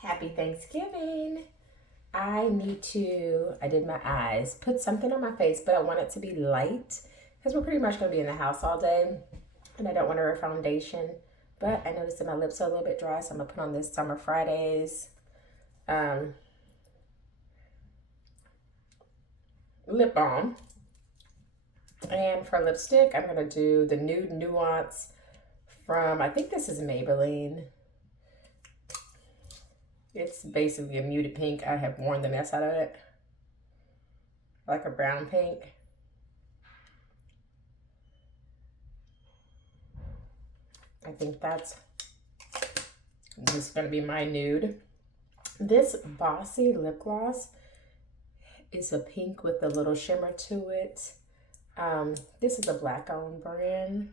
Happy Thanksgiving. I did my eyes, put something on my face, but I want it to be light because we're pretty much going to be in the house all day and I don't want to wear foundation. But I noticed that my lips are a little bit dry, so I'm going to put on this Summer Fridays lip balm. And for lipstick, I'm going to do the Nude Nuance from, I think this is Maybelline. It's basically a muted pink. I have worn the mess out of it. Like a brown pink. I think this is going to be my nude. This Bossy lip gloss is a pink with a little shimmer to it. This is a Black-owned brand.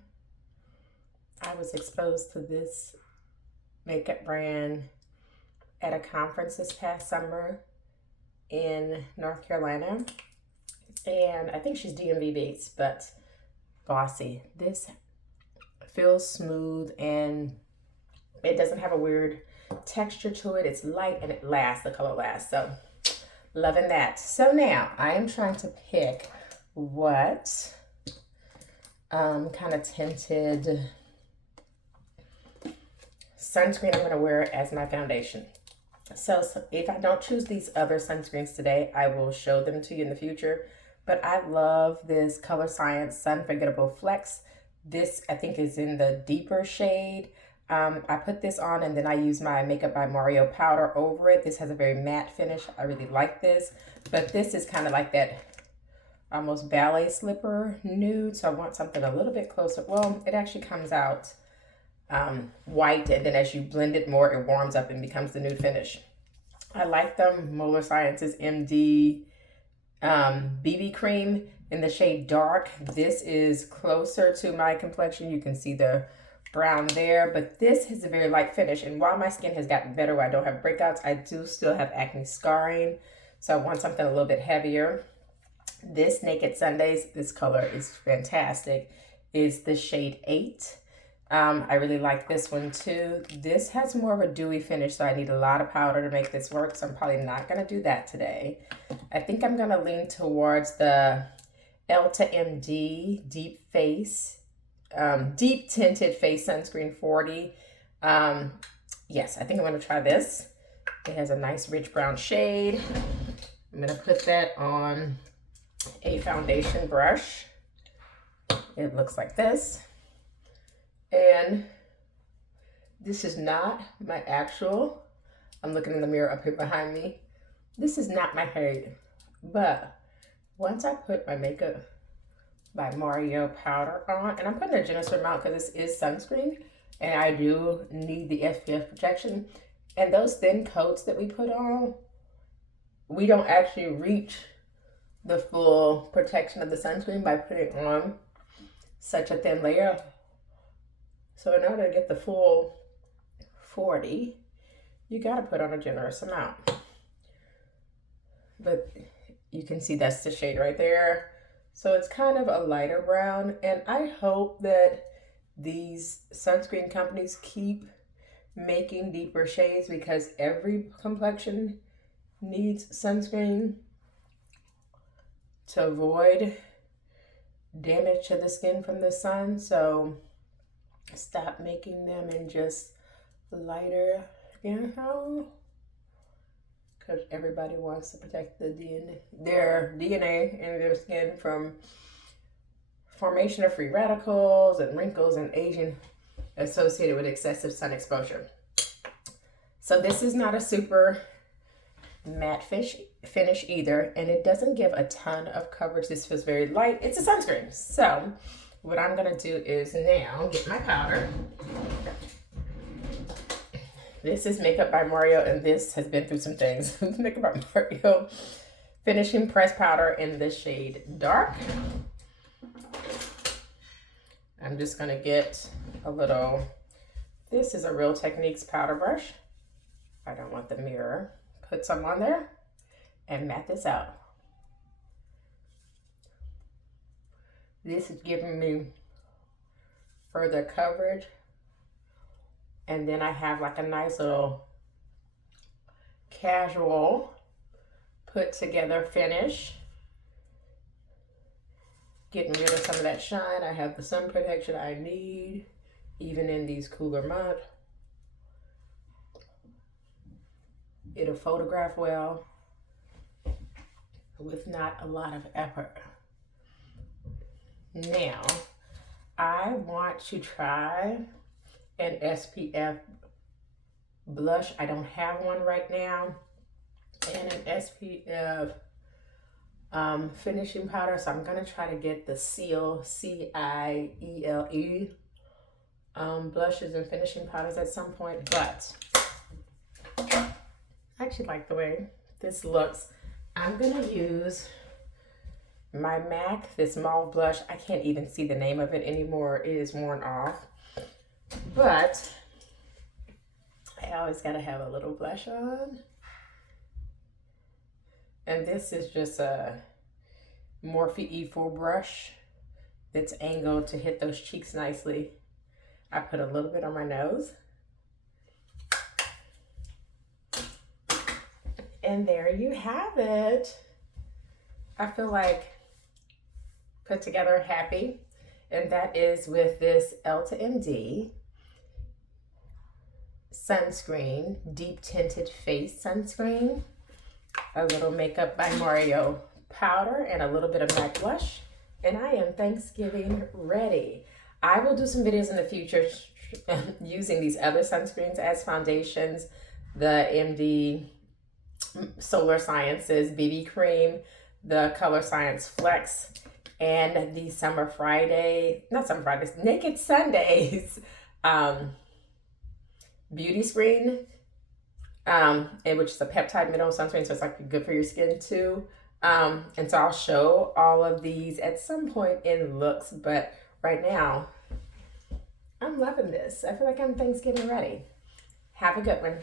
I was exposed to this makeup brand at a conference this past summer in North Carolina. And I think she's DMV based, but Bossy. This feels smooth and it doesn't have a weird texture to it. It's light and it lasts, the color lasts. So loving that. So now I am trying to pick what kind of tinted sunscreen I'm going to wear as my foundation. So if I don't choose these other sunscreens today, I will show them to you in the future. But I love this Color Science Sunforgettable Flex. This I think is in the deeper shade. I put this on and then I use my Makeup by Mario powder over it. This has a very matte finish. I really like this. But this is kind of like that almost ballet slipper nude. So I want something a little bit closer. Well, it actually comes out white, and then as you blend it more, it warms up and becomes the nude finish. I like them. Molar Sciences MD BB cream in the shade dark. This is closer to my complexion. You can see the brown there, but this is a very light finish. And while my skin has gotten better where I don't have breakouts, I do still have acne scarring. So I want something a little bit heavier. This Naked Sundays, this color is fantastic, is the shade 8. I really like this one too. This has more of a dewy finish, so I need a lot of powder to make this work, so I'm probably not going to do that today. I think I'm going to lean towards the Elta MD Deep Tinted Face Sunscreen 40. Yes, I think I'm going to try this. It has a nice rich brown shade. I'm going to put that on a foundation brush. It looks like this. And this is not my actual, I'm looking in the mirror up here behind me. This is not my shade, but once I put my Makeup by Mario powder on, and I'm putting a generous amount because this is sunscreen and I do need the SPF protection. And those thin coats that we put on, we don't actually reach the full protection of the sunscreen by putting on such a thin layer. So in order to get the full 40, you got to put on a generous amount. But you can see that's the shade right there. So it's kind of a lighter brown. And I hope that these sunscreen companies keep making deeper shades because every complexion needs sunscreen to avoid damage to the skin from the sun. So stop making them in just lighter skin tone because everybody wants to protect their DNA in their skin from formation of free radicals and wrinkles and aging associated with excessive sun exposure. So this is not a super matte finish either, and it doesn't give a ton of coverage. This feels very light. It's a sunscreen. So what I'm gonna do is now get my powder. This is Makeup by Mario, and this has been through some things. Makeup by Mario Finishing Press Powder in the shade Dark. I'm just gonna get a little, this is a Real Techniques powder brush. I don't want the mirror. Put some on there and mat this out. This is giving me further coverage. And then I have like a nice little casual, put together finish. Getting rid of some of that shine. I have the sun protection I need, even in these cooler months. It'll photograph well with not a lot of effort. Now, I want to try an SPF blush. I don't have one right now. And an SPF finishing powder. So I'm going to try to get the Ciele, C-I-E-L-E blushes and finishing powders at some point. But I actually like the way this looks. I'm going to use my MAC, this mauve blush. I can't even see the name of it anymore. It is worn off. But I always got to have a little blush on. And this is just a Morphe E4 brush that's angled to hit those cheeks nicely. I put a little bit on my nose. And there you have it. I feel like put together, happy. And that is with this Elta MD Sunscreen, Deep Tinted Face Sunscreen. A little Makeup by Mario powder and a little bit of MAC blush. And I am Thanksgiving ready. I will do some videos in the future using these other sunscreens as foundations. The MD Solar Sciences BB Cream, the Color Science Flex, and the Naked Sundays Beauty Screen, which is a peptide mineral sunscreen, so it's like good for your skin too. And so I'll show all of these at some point in looks, but right now I'm loving this. I feel like I'm Thanksgiving ready. Have a good one.